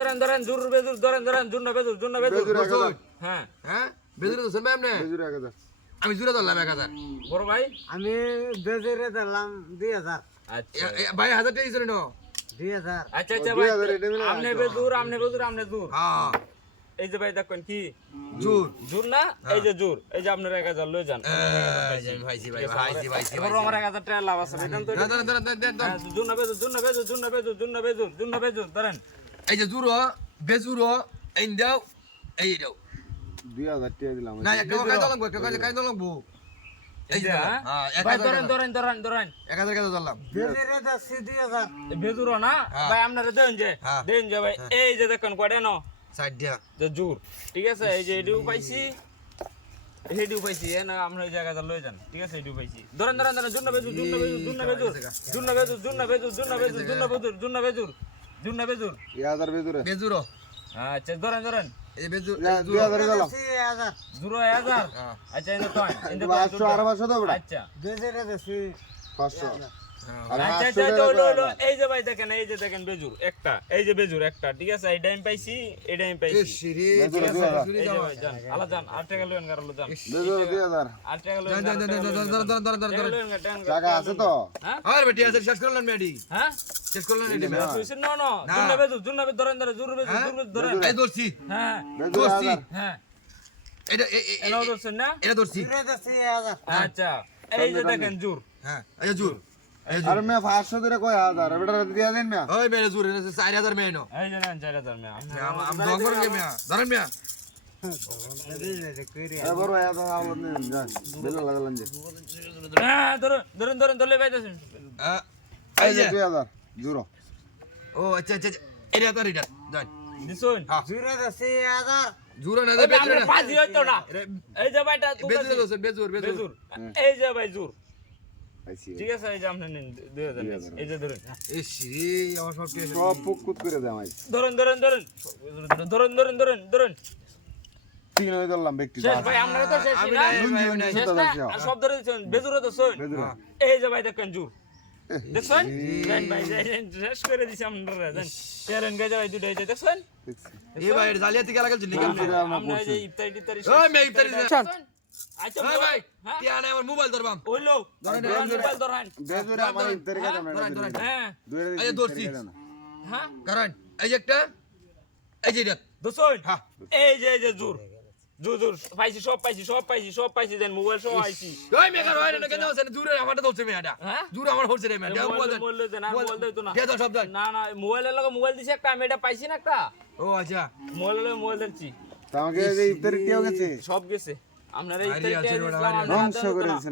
ধরেন ধরেন জুর বেজুর ধরেন ধরেন জুর না বেজুর বেজুর 1000 হ্যাঁ হ্যাঁ বেজুর তো শুনবে আপনি বেজুর 1000 আমি জুরে ধরলাম 1000 বড় ভাই আমি বেজরে দিলাম 2000 আচ্ছা ভাই 1000 টাকা দিছেন নো 2000 আচ্ছা আচ্ছা ভাই 2000 এটা মিলে আমনে বেজুর আমনে বেজুর আমনে জুর হ্যাঁ এই যে ভাই দেখেন কি জুর জুর না এই যে জুর এই যে আপনার 1000 লই যান ভাইছি ভাই এবার আমার 1000 টাকা লাভ আছে দেন তো দেন জুর না বেজুর জুর না বেজুর জুর না বেজুর জুর না বেজুর জুর না বেজুর ধরেন এই যে জুর বেজুর এই দাও এই দাও 2000 টাকা দিলাম না একটা কাই দলংবো এই যে হ্যাঁ ভাই ধরেন ধরেন ধরেন ধরেন 1000 টাকা ধরলাম বেজরে দাসি 2000 বেজুর না ভাই আপনারা দেন যে ভাই এই যে দেখেন কয়টা ন 60 টাকা যে জুর ঠিক আছে এই যে এডিও পাইছি হেডিও পাইছি না আমরা এই জায়গাটা লই যান ঠিক আছে এডিও পাইছি ধরেন ধরেন ধরেন জুন না বেজুর জুন না বেজুর জুন না বেজুর জুন না বেজুর জুন না বেজুর জুন না বেজুর জুন না বেজুর জুন না বেজুর জুন না বেজুর 1000 বেজুর বেজুর আচ্ছা ধরেন ধরেন এই বেজুর 2000 দিলাম 1000 জুরো 1000 আচ্ছা ইন্দা তো ইন্দা 500 আর 500 দাও বড় আচ্ছা বেজরে দাসি 500 আর আচ্ছা 500 আচ্ছা টাকা লো এই যে ভাই দেখেন এই যে দেখেন বেজুর একটা এই যে বেজুর একটা ঠিক আছে এই টাইম পাইছি এই টাইম পাইছি শিরি ঠিক আছে 2000 এই যে ভাই যান আলা যান 8 টাকা লইন গারলো যান বেজুর 2000 8 টাকা লইন ধর টাকা আছে তো হ্যাঁ আর বেটি আছে শেষ করলেন মেডি হ্যাঁ শেষ করলেন এডি না। সুইছে নো নো জুন বেজুর ধরেন ধরেন জুর বেজুর ধরেন এই ধরছি হ্যাঁ বেজুর দোস্তি। 1000 হ্যাঁ এটা এনাও ধরছেন না এটা ধরছি বেজরে দাসি 1000 আচ্ছা এই যে দেখেন জুর হ্যাঁ এই জুর আর মে 500 দিরে কয় 1000 বেটা দিয়া দেন না ওই মেরে জুর 4000 মেয়ে নো এই যে নেন 4000 মে আম দং করে মেয়া ধরেন মেয়া বেজরে কইরে এ বড় এত আলো নেন যান বেজুর লাগালাম যে হ্যাঁ ধরেন ধরেন ধরেন ধরে পাইতেছেন এই যে 2000 জুরো ও আচ্ছা আচ্ছা এটা তো রিটার যান দিছুন বেজরে দাসি 1000 জুর না ওই আমরা পাঁচই হইতো না এই যে ভাইটা বেজুর দোস বেজুর বেজুর এই যে ভাই জুর আইছি ঠিক আছে এই যে আপনি নিন 2000 এই যে ধরেন এই শিরি আমার সব কে সব পুকুত করে দাম আইছি ধরেন ধরেন ধরেন ধরেন ধরেন ধরেন ধরেন তিন হই দিলাম ব্যক্তি শেষ ভাই আপনারা তো শেষ আমি না নাই শেষ না আর সব ধরে দিছেন বেজুরে তো শুন বেজুর এই যে ভাই দেখেন জুর দেখছেন দেন ভাই শেষ করে দিছি আপনারা দেন তেরেন গেছে ভাই দুটো এই যে দেখছেন এই ভাই জালিয়াতি গেলা গেল লিখে আমরা এই যে ইফতারি টিফতারি ওই মে ইফতারি আচ্ছা ওই ভাই হ্যাঁ কি আনে আমার মোবাইল ধরবাম ওইলো মোবাইল ধরেন বেজুর আমার ইফতারি কাজ আমরা ধরেন হ্যাঁ দুইটা এই দোস্তি। হ্যাঁ কারণ এই যে একটা এই যে এটা দোসন হ্যাঁ এই যে জুর জুর জুর পাইছি সব পাইছি দেন মোবাইল সব আইছি ওই মেকার হয় না কেন আছে দূরে আমারটা ধরছে মেয়াটা হ্যাঁ দূরে আমার হচ্ছে রে মেয়া মোবাইল দেন মোবাইল দেন না দে দাও সব দাও না না মোবাইলের লগে মোবাইল দিছে একটা আমি এটা পাইছি না একটা ও আচ্ছা মোবাইলের লগে মোবাইল দিচ্ছি আমাকে এই ইফতারি টিও গেছে সব গেছে আপনারা আইডিয়া ইফতারি আছে, দিলাম ধ্বংস করে দিয়েছেন।